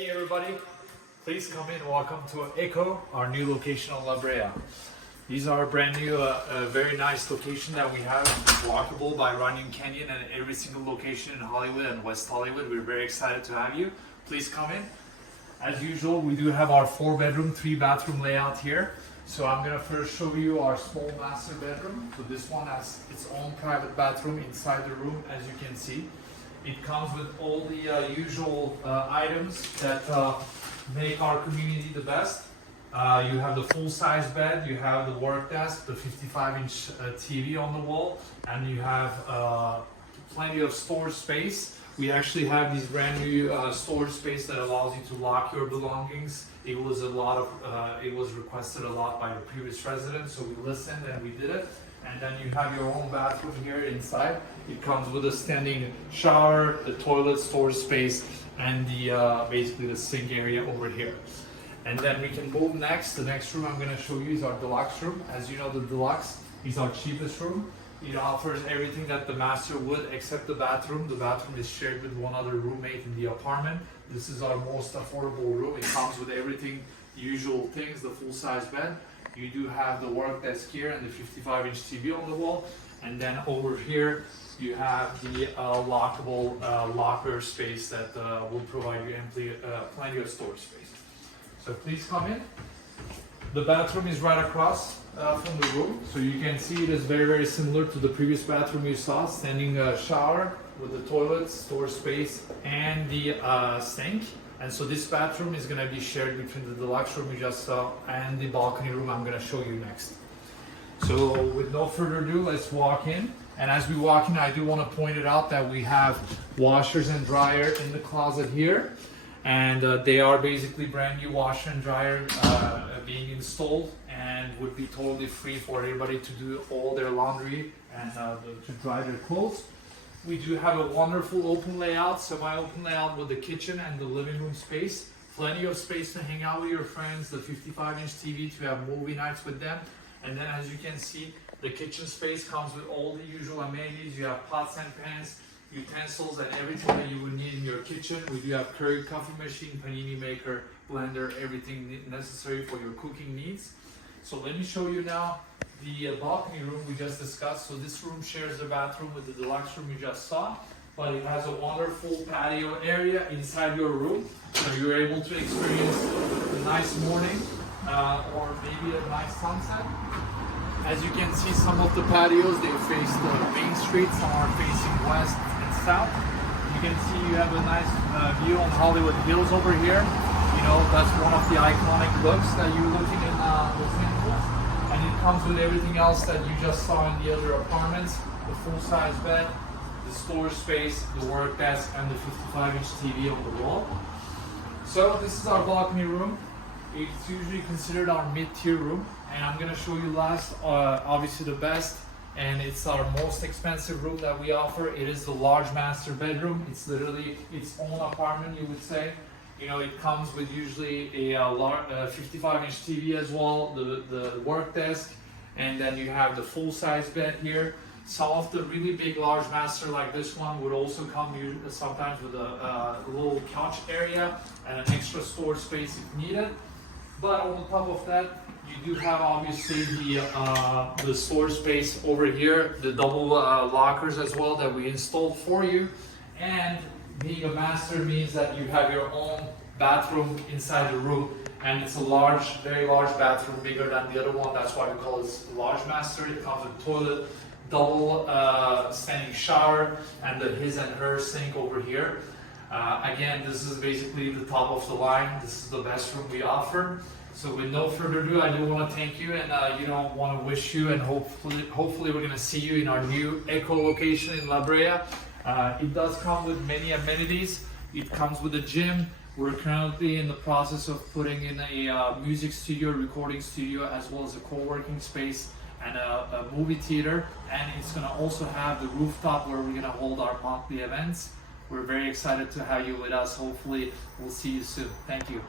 Hey everybody, please come in. Welcome to Echo, our new location on La Brea. These are brand new, very nice location that we have, walkable by Runyon Canyon, and every single location in Hollywood and West Hollywood. We're very excited to have you. Please come in. As usual, we do have our 4-bedroom, 3-bathroom layout here. So I'm gonna first show you our small master bedroom. So this one has its own private bathroom inside the room, as you can see. It comes with all the usual items that make our community the best. You have the full-size bed, you have the work desk, the 55-inch TV on the wall, and you have plenty of storage space. We actually have these brand new storage space that allows you to lock your belongings. It was requested a lot by the previous residents, so we listened and we did it. And then you have your own bathroom here inside. It comes with a standing shower, the toilet, storage space, and the basically the sink area over here. And then we can move next. The next room I'm going to show you is our deluxe room. As you know, the deluxe is our cheapest room. It offers everything that the master would except the bathroom. The bathroom is shared with one other roommate in the apartment. This is our most affordable room. It comes with everything, the usual things, the full-size bed. You do have the work desk here and the 55-inch TV on the wall. And then over here, you have the lockable locker space that will provide you plenty of storage space. So please come in. The bathroom is right across from the room. So you can see it is very, very similar to the previous bathroom you saw. Standing shower with the toilet, storage space, and the sink. And so this bathroom is going to be shared between the deluxe room you just saw and the balcony room I'm going to show you next. So with no further ado, let's walk in. And as we walk in, I do want to point it out that we have washers and dryer in the closet here. And they are basically brand new washer and dryer being installed, and would be totally free for everybody to do all their laundry and to dry their clothes. We do have a wonderful open layout, semi-open layout with the kitchen and the living room space. Plenty of space to hang out with your friends, the 55-inch TV to have movie nights with them. And then as you can see, the kitchen space comes with all the usual amenities. You have pots and pans, utensils, and everything that you would need in your kitchen. We do have Keurig coffee machine, panini maker, blender, everything necessary for your cooking needs. So let me show you now the balcony room we just discussed. So this room shares the bathroom with the deluxe room you just saw, but it has a wonderful patio area inside your room, so you're able to experience a nice morning or maybe a nice sunset. As you can see, some of the patios, they face the main street, some are facing west and south. You can see you have a nice view on Hollywood Hills over here. You know, that's one of the iconic looks that you're looking in Los Angeles. And it comes with everything else that you just saw in the other apartments. The full-size bed, the storage space, the work desk, and the 55-inch TV on the wall. So this is our balcony room. It's usually considered our mid-tier room. And I'm going to show you last, obviously the best, and it's our most expensive room that we offer. It is the large master bedroom. It's literally its own apartment, you would say. You know, it comes with usually a 55-inch TV as well, the work desk, and then you have the full-size bed here. Some of the really big large master like this one would also come sometimes with a little couch area and an extra storage space if needed. But on top of that, you do have obviously the storage space over here, the double lockers as well that we installed for you. And being a master means that you have your own bathroom inside the room, and it's a large, very large bathroom, bigger than the other one. That's why we call it large master. It comes with toilet, double standing shower, and the his and her sink over here. Again, this is basically the top of the line. This is the best room we offer. So with no further ado, I do want to thank you, and want to wish you, and hopefully we're going to see you in our new Echo location in La Brea. It does come with many amenities. It comes with a gym. We're currently in the process of putting in a music studio, recording studio, as well as a co-working space and a movie theater. And it's going to also have the rooftop where we're going to hold our monthly events. We're very excited to have you with us. Hopefully we'll see you soon. Thank you.